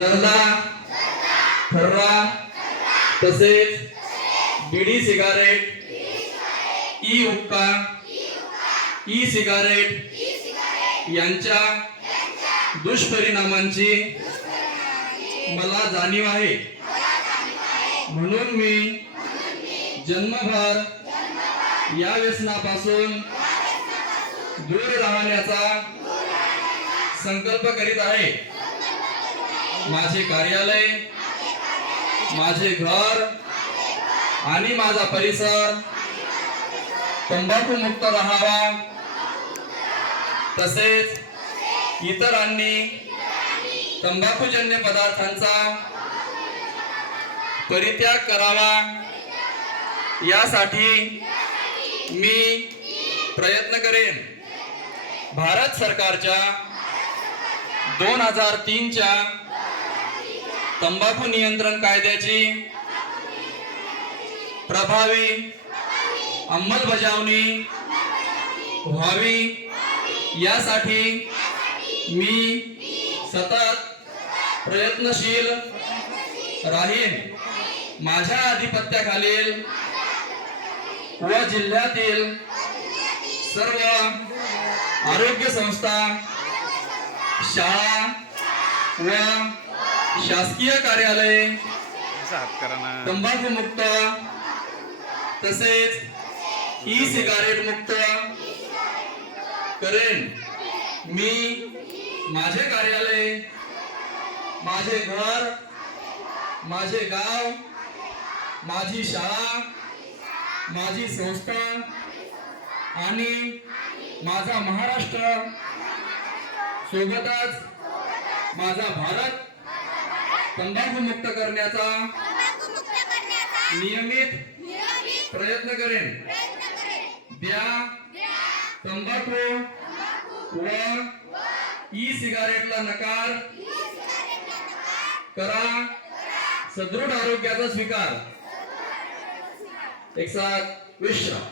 जर्दा, खर्रा तसेच बीडी cigarette, E हुक्का, ई सिगारेट यांच्या दुष्परिणामांची मला जाणीव आहे. म्हणून मी जन्मभर या व्यसनापासून दूर राहण्याचा संकल्प करीत आहे. माझे कार्यालय, माझे घर आणि माझा परिसर तंबाखू मुक्त राहावा, तसेच इतरांनी तंबाखूजन्य पदार्थांचा परित्याग करावा यासाठी मी प्रयत्न करेन. भारत सरकारच्या 2003 च्या तंबाखू नियंत्रण कायद्याची प्रभावी अंमलबजावणी व्हावी यासाठी मी सतत प्रयत्नशील राहीन. माझ्या आधिपत्याखालील व जिल्ह्यातील सर्व आरोग्य संस्था, शाळा व शासकीय कार्यालय तंबाखू मुक्त तसेच ई सिगारेट मुक्त करेन. मी माझे कार्यालय, माझे घर, माझे गाव, माझी शाळा, माझी संस्था आणि माझा महाराष्ट्र सोबतच माझा भारत तंबाखू मुक्त करण्याचा नियमित प्रयत्न करेन. द्या तंबाखू व ई सिगारेटला नकार, करा सदृढ आरोग्याचा स्वीकार. एक साथ विश्राम.